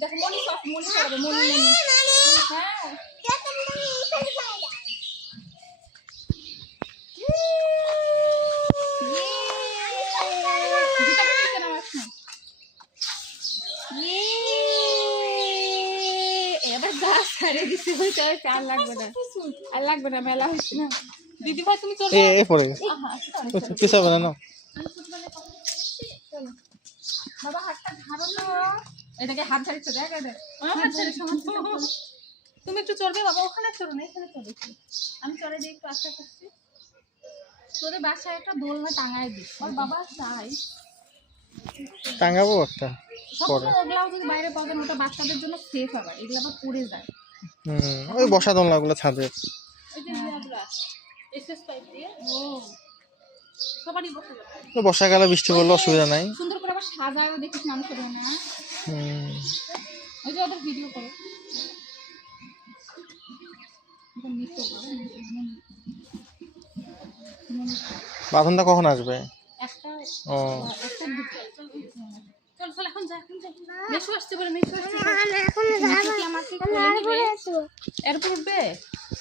দেখো মনি সব মনি করবে মনি মনি হ্যাঁ এবার গাছ ছাড়ে দিতে হইতে আর লাগবে না মেলা হচ্ছে না দিদি ভাই তুমি চলো এ পড়ে পিছাবে না না বাবা হাতটা ধরো না এটাকে হাত ছাড়িয়ে দেখ দেখ হাত ছাড়িয়ে তুমি একটু চড়বে বাবা ওখানে চড়ো না এখানে চড়ো আমি চড়ে দিয়ে একটু আশা করছি তোদের বাসায় একটা দোলনা টাঙায় দিস আর বাবা চাই টাঙাবো একটা পরে ওগুলাও যদি বাইরে পাওয়া যায় ওটা বাচ্চাদের জন্য সেফ আবার এগুলো আবার পড়ে যায় ওই বসা দোলনা গুলো ছাদে ওই যে ইয়াগুলা এসএস পাইপ দিয়ে ও সবারই বসে যাবে তো বর্ষাকালে বৃষ্টি পড়লে অসুবিধা নাই সুন্দর করে আবার সাজায়ও দেখিস মানুষের না ওই যে ওদের ভিডিও করে বাঁধনটা কখন আসবে একটা ও চল চল এখন যা মেশো আসতে বলে মেশো আসতে এখন আমাকে এরপর উঠবে